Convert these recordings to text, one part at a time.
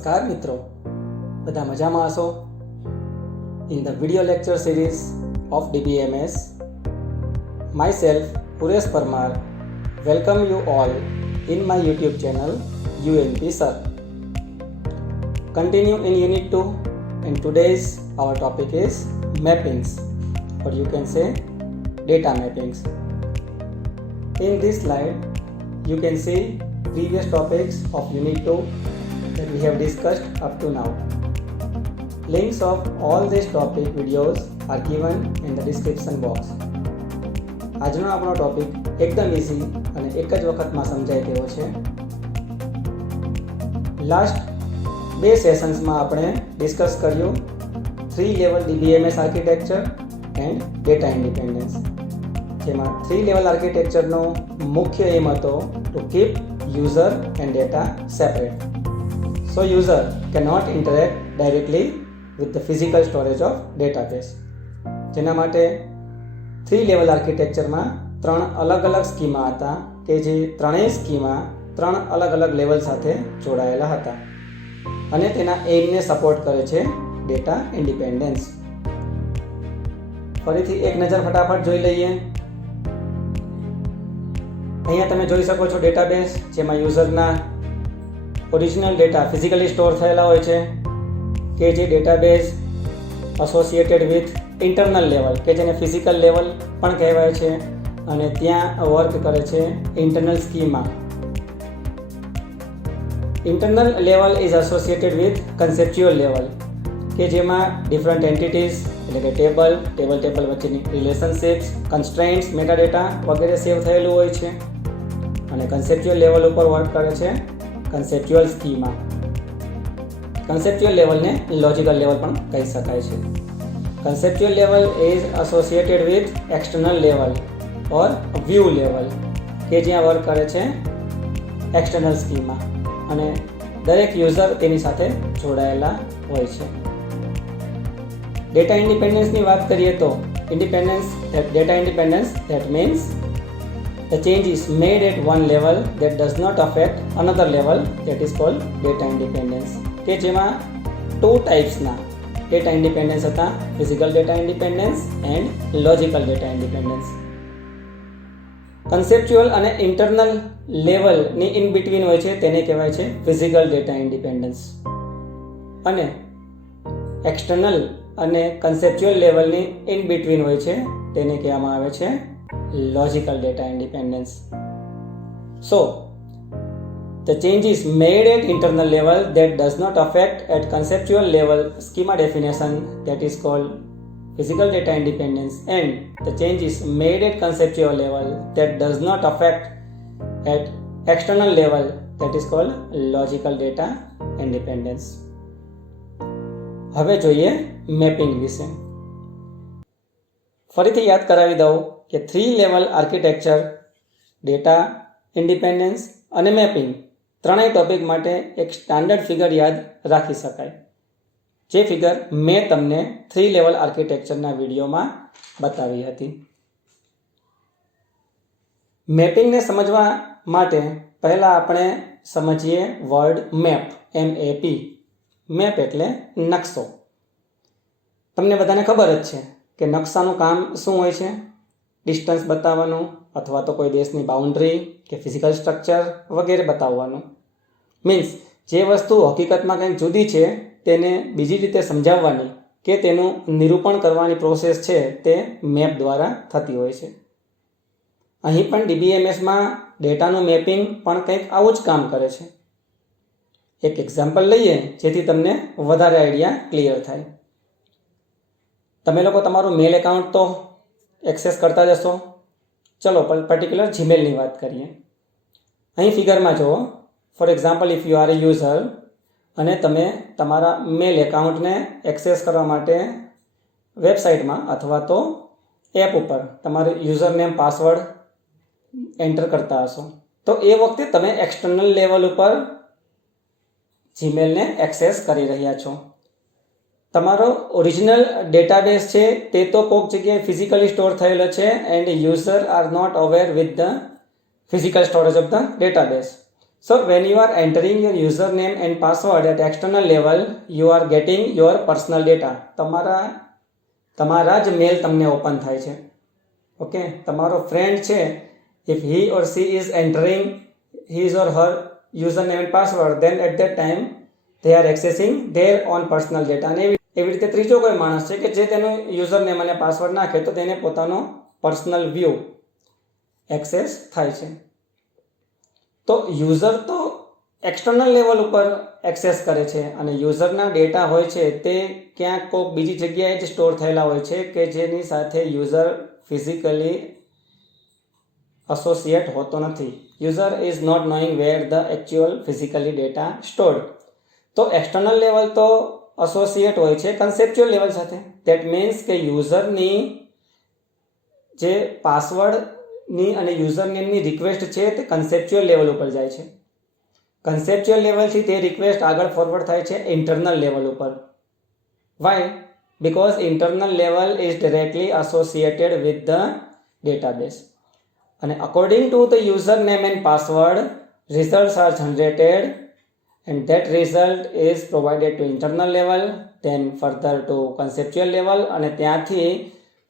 નમસ્કાર મિત્રો, બધા મજામાં હશો? In the video lecture series of DBMS, myself Puresh Parmar welcome you all in my YouTube channel UNP Sir. Continue in Unit 2 and today's our topic is mappings, or you can say data mappings. In this slide you can see previous topics of Unit 2 that we have discussed up to now. Links of all these topic videos are given in the description box. આજનો આપણો topic એકદમ easy અને એક જ વખતમાં સમજાય તેવો છે. લાસ્ટ બે સેશન્સમાં આપણે ડિસ્કસ કર્યું 3 level DBMS architecture and data independence, જેમાં 3 લેવલ આર્કિટેક્ચરનો મુખ્ય એમ હતો to keep user and data separate. So user cannot interact directly with the physical storage of database. જેના માટે 3 લેવલ આર્કિટેક્ચરમાં 3 અલગ અલગ સ્કીમા હતા કે જે ત્રણેય સ્કીમા 3 અલગ અલગ લેવલ સાથે જોડાયેલા હતા અને તેના એમને સપોર્ટ કરે છે ડેટા ઇન્ડિપેન્ડન્સ. ફરીથી એક નજર ફટાફટ જોઈ લઈએ. અહીંયા તમે જોઈ શકો છો ડેટાબેઝ, જેમાં યુઝરના ઓરિજિનલ ડેટા ફિઝિકલી સ્ટોર થયેલા હોય છે કે જે database associated with internal level કે જેને ફિઝિકલ લેવલ પણ કહેવાય છે, અને ત્યાં વર્ક કરે છે internal schema. Internal level is associated with conceptual level કે જેમાં ડિફરન્ટ એન્ટિટીઝ એટલે કે ટેબલ વચ્ચેની રિલેશનશિપ્સ, કન્સ્ટ્રેન્ટ્સ, મેટાડેટા વગેરે સેવ થયેલું હોય છે. અને કન્સેપ્ચ્યુઅલ લેવલ ઉપર વર્ક કરે છે કન્સેપ્ચ્યુઅલ સ્કીમા. કન્સેપ્ચ્યુઅલ લેવલને લોજિકલ લેવલ પણ કહી શકાય છે. Conceptual level is associated with external level or view level કે જ્યાં વર્ક કરે છે એક્સટર્નલ સ્કીમા અને દરેક યુઝર તેની સાથે જોડાયેલા હોય છે. ડેટા ઇન્ડિપેન્ડન્સની વાત કરીએ તો data independence that means the change is made at one level that does not affect another level, that is called data independence. કે જેમાં 2 ટાઈપ્સના ડેટા ઇન્ડિપેન્ડન્સ હતા, physical data independence and logical data independence. Conceptual અને internal લેવલની in between હોય છે તેને કહેવાય છે ફિઝિકલ ડેટા ઇન્ડિપેન્ડન્સ, અને એક્સટર્નલ અને કન્સેપ્ચ્યુઅલ લેવલની ઇન બિટવીન હોય છે તેને કહેવામાં આવે છે logical data independence. So the change is made at internal level that does not affect at conceptual level schema definition, that is called physical data independence, and the change is made at conceptual level that does not affect at external level, that is called logical data independence. હવે જોઈએ mapping વિશે. ફરીથી યાદ કરાવી દઉં કે 3 level architecture, data independence અને mapping ત્રણેય ટોપિક માટે એક સ્ટાન્ડર્ડ ફિગર યાદ રાખી શકાય, જે ફિગર મેં તમને 3 લેવલ આર્કિટેક્ચરના વિડીયોમાં બતાવી હતી. મેપિંગને સમજવા માટે પહેલાં આપણે સમજીએ વર્ડ મેપ, MAP. મેપ એટલે નકશો. તમને બધાને ખબર જ છે કે નકશાનું કામ શું હોય છે? ડિસ્ટન્સ બતાવવાનું અથવા તો કોઈ દેશની બાઉન્ડ્રી કે ફિઝિકલ સ્ટ્રક્ચર વગેરે બતાવવાનું. મીન્સ જે વસ્તુ હકીકતમાં કંઈક જુદી છે તેને બીજી રીતે સમજાવવાની કે તેનું નિરૂપણ કરવાની પ્રોસેસ છે તે મેપ દ્વારા થતી હોય છે. અહીં પણ DBMSમાં ડેટાનું મેપિંગ પણ કંઈક આવું જ કામ કરે છે. એક એક્ઝામ્પલ લઈએ જેથી તમને વધારે આઈડિયા ક્લિયર થાય. તમે લોકો તમારું મેલ એકાઉન્ટ તો એક્સેસ કરતા જ હશો. ચલો પર્ટિક્યુલર જીમેલની વાત કરીએ. અહીં ફિગરમાં જુઓ, for example if you are A user અને તમે તમારા મેલ એકાઉન્ટને એક્સેસ કરવા માટે વેબસાઇટમાં અથવા તો એપ ઉપર તમારું યુઝર નેમ પાસવર્ડ એન્ટર કરતા હશો, તો એ વખતે તમે એક્સટર્નલ લેવલ ઉપર જીમેલને એક્સેસ કરી રહ્યા છો. તમારો ઓરિજિનલ ડેટાબેઝ છે તે તો કોઈક જગ્યાએ ફિઝિકલી સ્ટોર થયેલો છે and user are not aware with the physical storage of the database. So when you are entering your username and password at external level, you are getting your personal data. તમારા જ મેલ તમને open થાય છે. Okay, તમારો friend છે, if he or she is entering his or her username and password, then at that time they are accessing their own personal data. અને એવી રીતે ત્રીજો કોઈ માણસ છે કે જે તેનું યુઝરનેમ અને પાસવર્ડ નાખે તો તેને પોતાનો પર્સનલ વ્યૂ એક્સેસ થાય છે. તો યુઝર તો એક્સટર્નલ લેવલ ઉપર એક્સેસ કરે છે અને યુઝરના ડેટા હોય છે તે ક્યાંક કોઈક બીજી જગ્યાએ જ સ્ટોર થયેલા હોય છે કે જેની સાથે યુઝર ફિઝિકલી એસોસિએટ હોતો નથી. User is not knowing where the actual physically data stored. તો એક્સટર્નલ લેવલ તો એસોસિએટ હોય છે કન્સેપ્ચ્યુઅલ લેવલ સાથે. દેટ મીન્સ કે યુઝરની જે પાસવર્ડની અને યુઝરનેમની રિક્વેસ્ટ છે તે કન્સેપ્ચ્યુઅલ લેવલ ઉપર જાય છે. કન્સેપ્ચ્યુઅલ લેવલથી તે રિક્વેસ્ટ આગળ ફોરવર્ડ થાય છે ઇન્ટરનલ લેવલ ઉપર. Why? Because internal level is directly associated with the database. અને according to the user name and password results are generated and that result is provided to internal level, then further to conceptual level, અને ત્યાંથી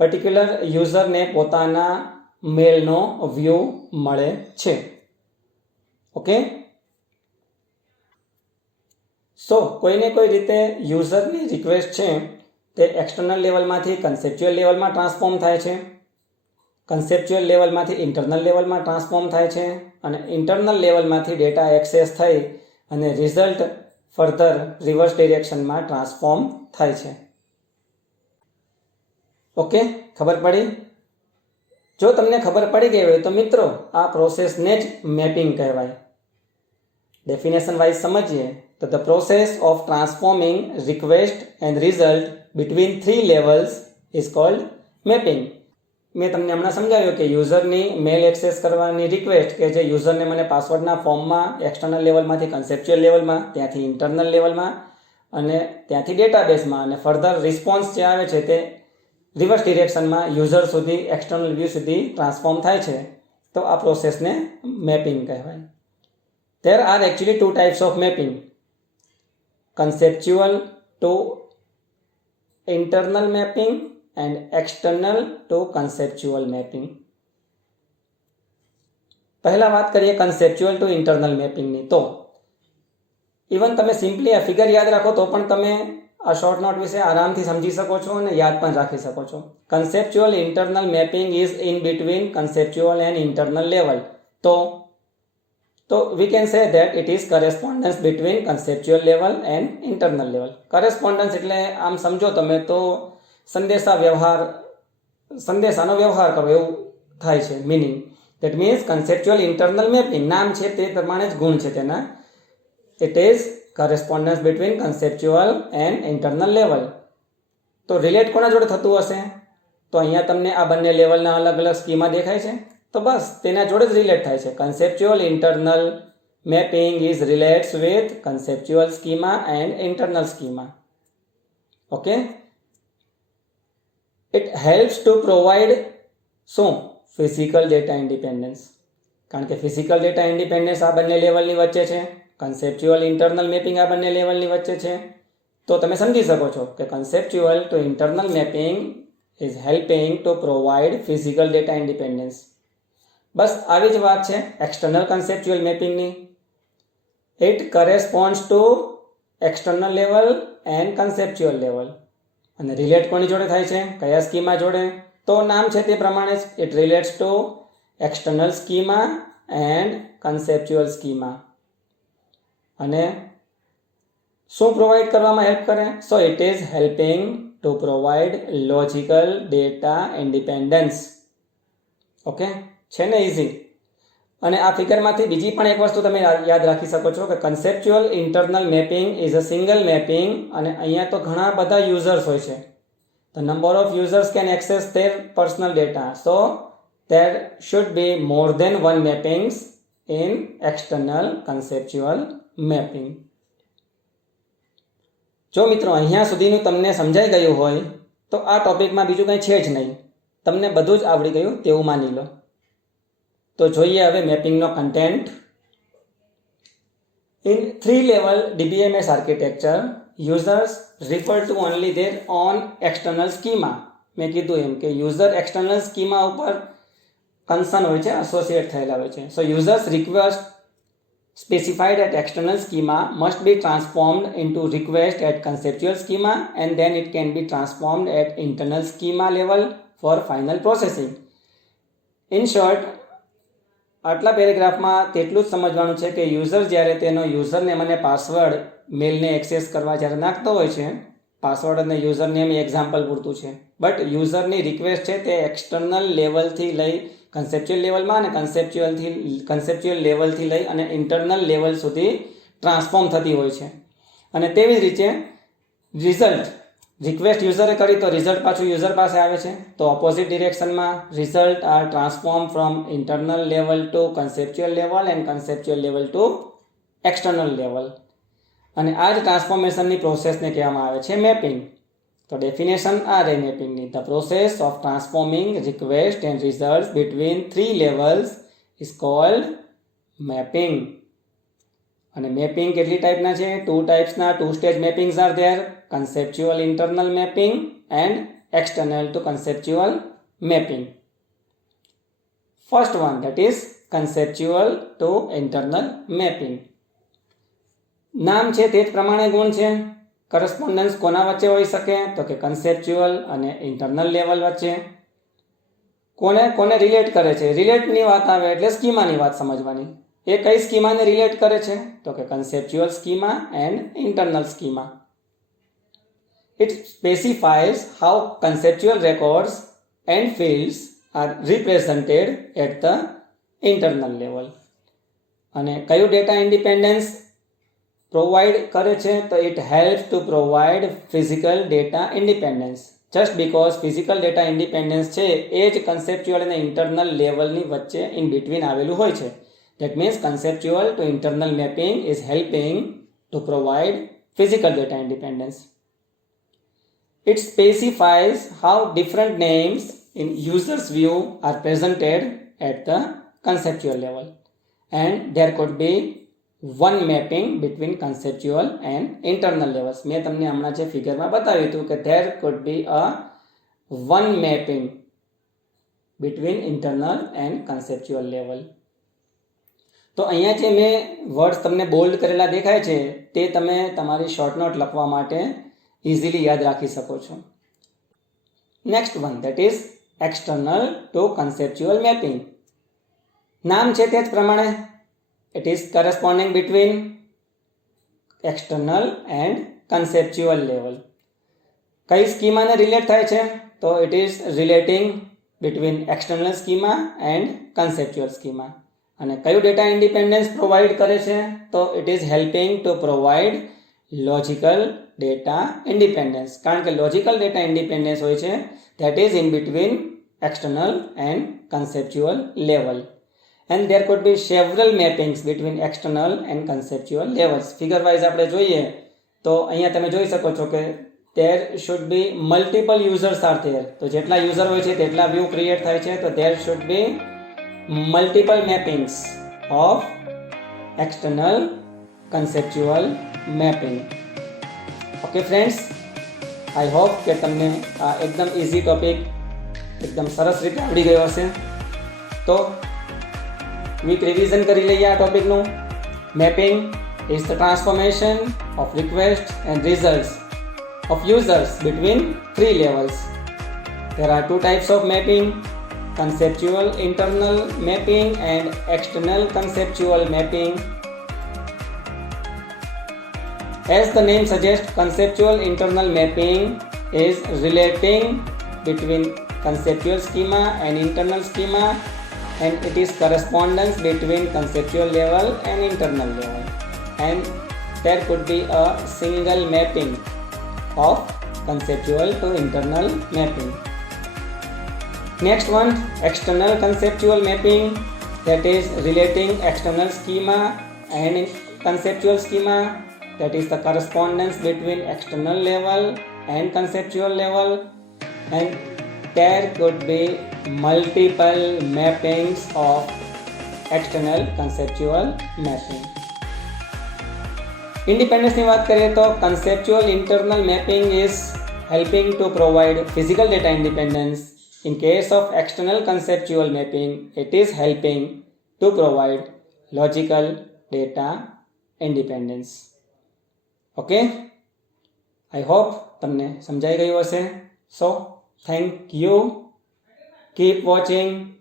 particular યુઝરને પોતાના મેલનો view મળે છે. Okay, સો કોઈને કોઈ રીતે યુઝરની રિક્વેસ્ટ છે તે એક્સટર્નલ લેવલમાંથી કન્સેપ્ચ્યુઅલ લેવલમાં ટ્રાન્સફોર્મ થાય છે, કન્સેપ્ચ્યુઅલ લેવલમાંથી ઇન્ટરનલ લેવલમાં ટ્રાન્સફોર્મ થાય છે અને ઇન્ટરનલ લેવલમાંથી ડેટા એક્સેસ થઈ અને રિઝલ્ટ ફર્ધર રિવર્સ ડિરેક્શનમાં ટ્રાન્સફોર્મ થાય છે. ઓકે, ખબર પડી? જો તમને ખબર પડી ગઈ હોય તો મિત્રો આ પ્રોસેસને જ મેપિંગ કહેવાય. ડેફિનેશન વાઇઝ સમજીએ તો the process of transforming request and result between 3 levels is called mapping. મેં તમને હમણાં સમજાવ્યું કે યુઝરની મેલ એક્સેસ કરવાની રિક્વેસ્ટ કે જે યુઝરનેમ અને પાસવર્ડના ફોર્મમાં એક્સટર્નલ લેવલમાંથી કન્સેપ્ચ્યુઅલ લેવલમાં, ત્યાંથી ઇન્ટરનલ લેવલમાં અને ત્યાંથી ડેટાબેઝમાં અને ફર્ધર રિસ્પોન્સ જે આવે છે તે રિવર્સ ડિરેક્શનમાં યુઝર સુધી એક્સટર્નલ વ્યૂ સુધી ટ્રાન્સફોર્મ થાય છે. તો આ પ્રોસેસને મેપિંગ કહેવાય. There are actually 2 types of mapping: conceptual to internal mapping and external to conceptual mapping. પહેલા વાત કરીએ કન્સેપ્ચ્યુઅલ ટુ ઇન્ટરનલ મેપિંગની. તો ઇવન તમે સિમ્પલી આ ફિગર યાદ રાખો તો પણ તમે આ શોર્ટ નોટ વિશે આરામથી સમજી શકો છો અને યાદ પણ રાખી શકો છો. Conceptual internal mapping is in between conceptual and internal level. તો we can say that it is correspondence between conceptual level and internal level. Correspondence એટલે આમ સમજો તમે તો સંદેશાનો વ્યવહાર કરો એવું થાય છે meaning. That means conceptual internal mapping, નામ છે તે પ્રમાણે જ ગુણ છે તેના. It is correspondence between conceptual and internal level. તો રિલેટ કોના જોડે થતું હશે? તો અહીંયા તમને આ બંને લેવલના અલગ અલગ સ્કીમા દેખાય છે, તો બસ તેના જોડે જ રિલેટ થાય છે. Conceptual internal mapping is relates with conceptual schema and internal schema. Okay, it helps to provide શું? Physical data independence. કારણ કે ફિઝિકલ ડેટા ઇન્ડિપેન્ડન્સ આ બંને લેવલની વચ્ચે છે, કન્સેપ્ચ્યુઅલ ઇન્ટરનલ મેપિંગ આ બંને લેવલની વચ્ચે છે. તો તમે સમજી શકો છો કે conceptual to internal mapping is helping to provide physical data independence. બસ આવી જ વાત છે એક્સટર્નલ કન્સેપ્ચ્યુઅલ મેપિંગની. It corresponds to external level and conceptual level. અને રિલેટ કોની જોડે થાય છે? કયા સ્કીમા જોડે? તો નામ છે તે પ્રમાણે જ it relates to external schema and conceptual schema. અને શું પ્રોવાઈડ કરવામાં હેલ્પ કરે? So it is helping to provide logical data independence. Okay, છે ને ઇઝી? અને આ ફિગરમાંથી બીજી પણ એક વસ્તુ તમે યાદ રાખી શકો છો કે conceptual internal mapping is a single mapping. અને અહીંયા તો ઘણા બધા યુઝર્સ હોય છે. The number of users can access there personal data. So there should be more than one mappings in external conceptual mapping. જો મિત્રો અહીંયા સુધીનું તમને સમજાઈ ગયું હોય તો આ ટોપિકમાં બીજું કંઈ છે જ નહીં, તમને બધું જ આવડી ગયું તેવું માની લો. તો જોઈએ હવે મેપિંગનો content. In three-level DBMS architecture, users refer to only their own external schema. મેં કીધું એમ કે યુઝર એક્સટર્નલ સ્કીમા ઉપર કન્સર્ન હોય છે, એસોસિએટ થયેલા હોય છે. So users request specified at external schema must be transformed into request at conceptual schema, and then it can be transformed at internal schema level for final processing. In short, આટલા પેરેગ્રાફમાં તેટલું જ સમજવાનું છે કે user જ્યારે તેનો user name અને password મેલને access કરવા જ્યારે નાખતો હોય છે, પાસવર્ડ અને યુઝર નેમ એક્ઝામ્પલ પૂરતું છે, બટ યુઝરની રિક્વેસ્ટ છે તે એક્સટર્નલ લેવલથી લઈ કન્સેપ્ચ્યુઅલ લેવલમાં અને કન્સેપ્ચ્યુઅલ લેવલથી લઈ અને ઇન્ટરનલ લેવલ સુધી ટ્રાન્સફોર્મ થતી હોય છે. અને તેવી જ રીતે રિઝલ્ટ રિક્વેસ્ટ યુઝરે કરી તો રિઝલ્ટ પાછું યુઝર પાસે આવે છે. તો ઓપોઝિટ ડિરેક્શનમાં result are transform from internal level to conceptual level and conceptual level to external level. અને આ જ ટ્રાન્સફોર્મેશનની પ્રોસેસને કહેવામાં આવે છે મેપિંગ. તો ડેફિનેશન આ રહે મેપિંગની. The process of transforming request and result between three levels is called mapping. અને મેપિંગ કેટલી ટાઈપના છે? ટુ ટાઈપ્સના two stage mappings are there. conceptual internal mapping and external to conceptual mapping. First one, that is conceptual to internal mapping. નામ છે તે જ પ્રમાણે ગુણ છે. કરસ્પોન્ડન્સ કોના વચ્ચે હોઈ શકે? તો કે કન્સેપ્ચ્યુઅલ અને ઇન્ટરનલ લેવલ વચ્ચે. કોને રિલેટ કરે છે? રિલેટની વાત આવે એટલે સ્કીમાની વાત સમજવાની. એ કઈ સ્કીમાને રિલેટ કરે છે? તો કે conceptual schema and internal schema. It specifies how conceptual records and fields are represented at the internal level. અને કયું ડેટા ઇન્ડિપેન્ડન્સ પ્રોવાઈડ કરે છે? તો it helps to provide physical data independence. Just because physical data independence છે એ જ conceptual અને internal લેવલની વચ્ચે ઇન બિટવીન આવેલું હોય છે. That means conceptual to internal mapping is helping to provide physical data independence. It specifies how different names in user's view are presented at the conceptual level, and there could be one mapping between conceptual and internal levels. મેં તમને હમણાં જે ફિગરમાં બતાવ્યું હતું કે there could be a one mapping between internal and conceptual level. તો અહીંયા જે મેં વર્ડ્સ તમને બોલ્ડ કરેલા દેખાય છે તે તમે તમારી શોર્ટ નોટ લખવા માટે ઇઝીલી યાદ રાખી શકો છો. Next one, that is external to conceptual mapping. નામ છે તે જ પ્રમાણે it is corresponding between external and conceptual level. કઈ સ્કીમાને રિલેટ થાય છે? તો it is relating between external schema and conceptual schema. અને કયું ડેટા ઇન્ડિપેન્ડન્સ પ્રોવાઈડ કરે છે? તો it is helping to provide logical data independence. કારણ કે લોજિકલ ડેટા ઇન્ડિપેન્ડન્સ હોય છે that is in between external and conceptual level, and there could be several mappings between external and conceptual levels. Figure wise આપણે જોઈએ તો અહીંયા તમે જોઈ શકો છો કે there should be multiple users are there. તો જેટલા યુઝર હોય છે તેટલા વ્યૂ ક્રિએટ થાય છે. તો there should be multiple mappings of external conceptual mapping. Okay friends, I hope કે તમને આ એકદમ ઇઝી ટોપિક એકદમ સરસ રીતે આવડી ગયો હશે. તો ક્વિક રિવિઝન કરી લઈએ આ ટોપિકનું. Mapping is the transformation of request and results of users between three levels. There are two types of mapping: conceptual internal mapping and external conceptual mapping. As the name suggests, conceptual internal mapping is relating between conceptual schema and internal schema, and it is correspondence between conceptual level and internal level, and there could be a single mapping of conceptual to internal mapping. Next one, external conceptual mapping, that is relating external schema and conceptual schema, that is the correspondence between external level and conceptual level, and there could be multiple mappings of external conceptual mapping. ઇન્ડિપેન્ડન્સની વાત કરીએ તો conceptual internal mapping is helping to provide physical data independence. In case of external conceptual mapping, it is helping to provide logical data independence. Okay? I hope તમને સમજાઈ ગયું હશે. So, thank you. Keep watching.